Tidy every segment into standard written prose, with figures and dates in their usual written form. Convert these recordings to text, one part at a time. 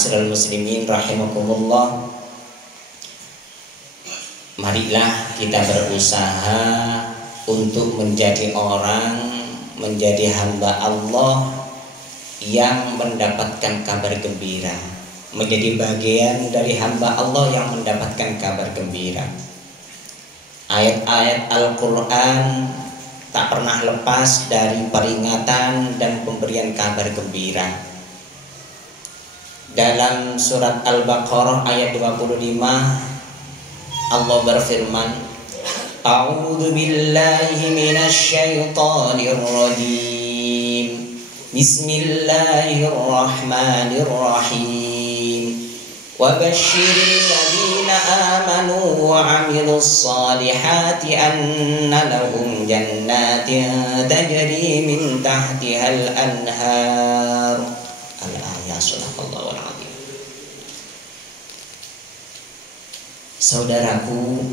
Ma'asyiral muslimin rahimakumullah, marilah kita berusaha untuk menjadi orang, menjadi hamba Allah yang mendapatkan kabar gembira, menjadi bagian dari hamba Allah yang mendapatkan kabar gembira. Ayat-ayat Al-Quran tak pernah lepas dari peringatan dan pemberian kabar gembira. Dalam surat Al-Baqarah ayat 25 Allah berfirman, A'udzu billahi minasy syaithanir rajim. Bismillahirrahmanirrahim. Wa basyiril ladzina amanu wa 'amilus solihati anna lahum jannatin tajri min tahtihal anhar. Al-ayat Sadaqallahul Azim. Saudaraku,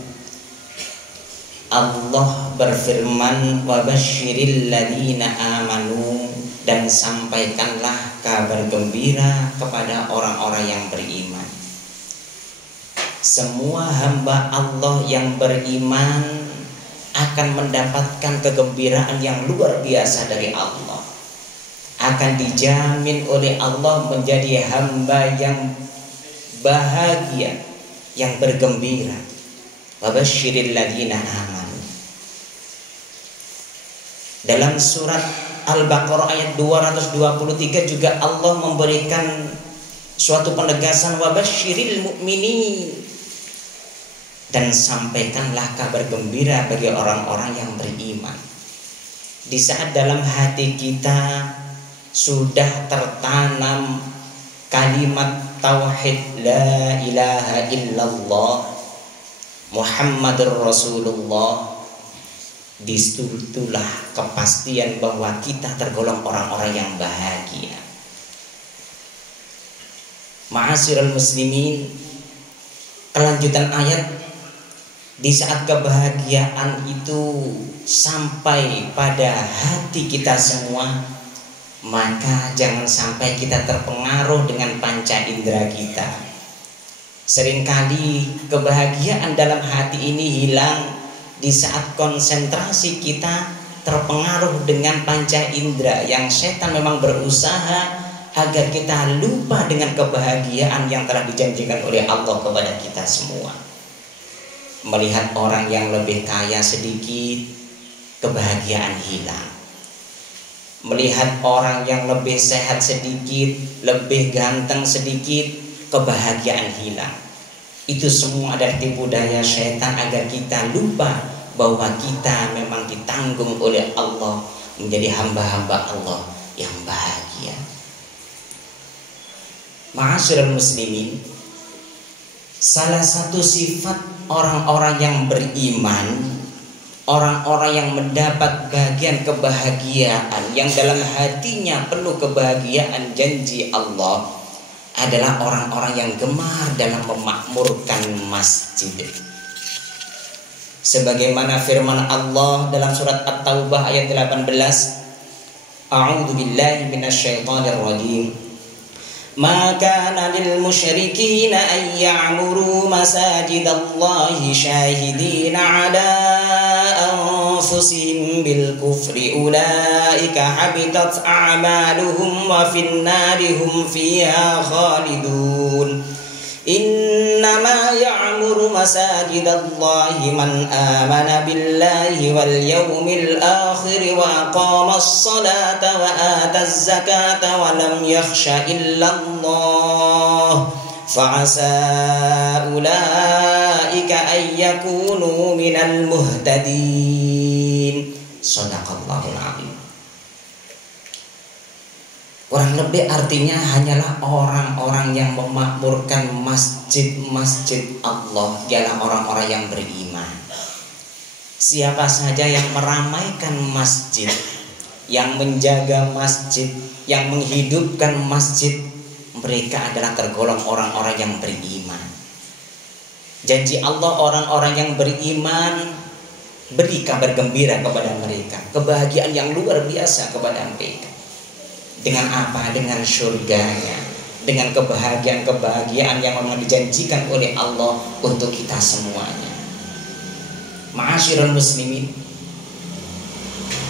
Allah berfirman, wa basyiril ladzina amanu, dan sampaikanlah kabar gembira kepada orang-orang yang beriman. Semua hamba Allah yang beriman akan mendapatkan kegembiraan yang luar biasa dari Allah. Akan dijamin oleh Allah menjadi hamba yang bahagia, yang bergembira. Wa basyiril ladzina amanu. Dalam surat Al-Baqarah ayat 223 juga Allah memberikan suatu penegasan, wa basyiril mu'minin, dan sampaikanlah kabar gembira bagi orang-orang yang beriman. Di saat dalam hati kita sudah tertanam kalimat tauhid la ilaha illallah Muhammadur Rasulullah, disitulah kepastian bahwa kita tergolong orang-orang yang bahagia. Ma'asyiral muslimin, kelanjutan ayat, di saat kebahagiaan itu sampai pada hati kita semua, maka jangan sampai kita terpengaruh dengan panca indera kita. Seringkali kebahagiaan dalam hati ini hilang di saat konsentrasi kita terpengaruh dengan panca indera, yang setan memang berusaha agar kita lupa dengan kebahagiaan yang telah dijanjikan oleh Allah kepada kita semua. Melihat orang yang lebih kaya sedikit, kebahagiaan hilang. Melihat orang yang lebih sehat sedikit, lebih ganteng sedikit, kebahagiaan hilang. Itu semua adalah tipu daya setan agar kita lupa bahwa kita memang ditanggung oleh Allah menjadi hamba-hamba Allah yang bahagia. Ma'asyiral muslimin, salah satu sifat orang-orang yang beriman, orang-orang yang mendapat bagian kebahagiaan, yang dalam hatinya penuh kebahagiaan janji Allah, adalah orang-orang yang gemar dalam memakmurkan masjid. Sebagaimana firman Allah dalam surat At-Taubah ayat 18, A'udzu billahi minasy syaithanir rajim. Ma kana lil musyrikin an ya'muru masajidallahi syahidina 'ala anfusihim bil kufri ulaika habitat a'maluhum wa fin nari hum fiha khalidun. Innama ya'muru masajidallahi man amana billahi wal yawmil akhir wa aqama as-salata wa ata az-zakata wa lam yakhsha illa Allah fa'asa ulaika ay yakunu minal muhtadin. Shadaqallahul azim. Kurang lebih artinya hanyalah orang-orang yang memakmurkan masjid-masjid Allah ialah orang-orang yang beriman. Siapa saja yang meramaikan masjid, yang menjaga masjid, yang menghidupkan masjid, mereka adalah tergolong orang-orang yang beriman. Janji Allah, orang-orang yang beriman beri kabar gembira kepada mereka, kebahagiaan yang luar biasa kepada mereka. Dengan apa? Dengan surganya, dengan kebahagiaan-kebahagiaan yang memang dijanjikan oleh Allah untuk kita semuanya. Ma'asyiral muslimin,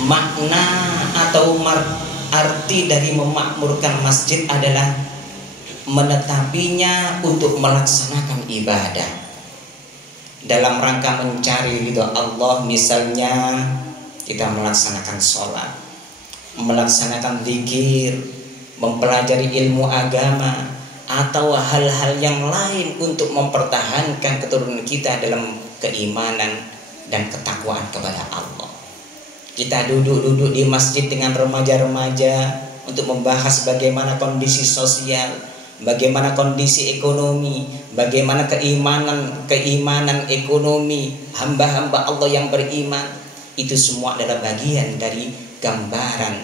makna atau arti dari memakmurkan masjid adalah menetapinya untuk melaksanakan ibadah dalam rangka mencari ridho Allah. Misalnya kita melaksanakan sholat, melaksanakan zikir, mempelajari ilmu agama, atau hal-hal yang lain untuk mempertahankan keturunan kita dalam keimanan dan ketakwaan kepada Allah. Kita duduk-duduk di masjid dengan remaja-remaja untuk membahas bagaimana kondisi sosial, bagaimana kondisi ekonomi, bagaimana keimanan ekonomi hamba-hamba Allah yang beriman. Itu semua adalah bagian dari gambaran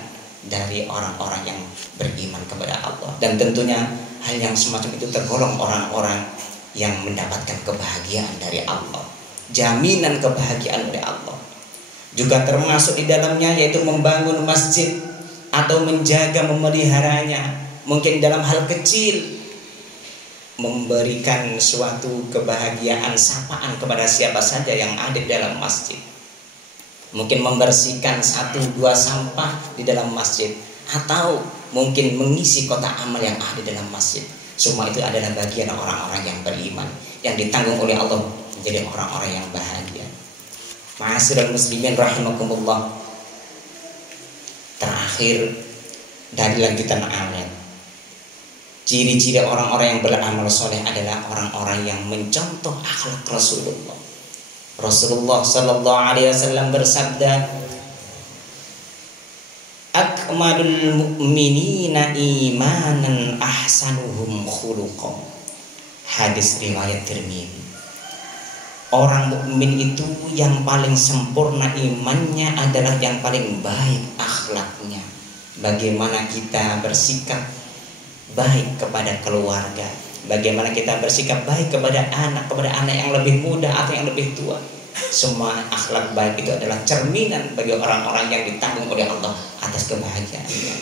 dari orang-orang yang beriman kepada Allah. Dan tentunya hal yang semacam itu tergolong orang-orang yang mendapatkan kebahagiaan dari Allah, jaminan kebahagiaan dari Allah. Juga termasuk di dalamnya yaitu membangun masjid atau menjaga, memeliharanya. Mungkin dalam hal kecil, memberikan suatu kebahagiaan, sapaan kepada siapa saja yang ada di dalam masjid. Mungkin membersihkan 1-2 sampah di dalam masjid, atau mungkin mengisi kotak amal yang ada di dalam masjid. Semua itu adalah bagian orang-orang yang beriman, yang ditanggung oleh Allah menjadi orang-orang yang bahagia. Ma'asyiral muslimin rahimakumullah. Terakhir dari lanjutan ayat, ciri-ciri orang-orang yang beramal soleh adalah orang-orang yang mencontoh akhlak Rasulullah. Rasulullah sallallahu alaihi wasallam bersabda, akmalul mu'minina imanan ahsanuhum khuluqan. Hadis riwayat Tirmidzi. Orang mukmin itu yang paling sempurna imannya adalah yang paling baik akhlaknya. Bagaimana kita bersikap baik kepada keluarga, bagaimana kita bersikap baik kepada anak yang lebih muda atau yang lebih tua. Semua akhlak baik itu adalah cerminan bagi orang-orang yang ditanggung oleh Allah atas kebahagiaannya.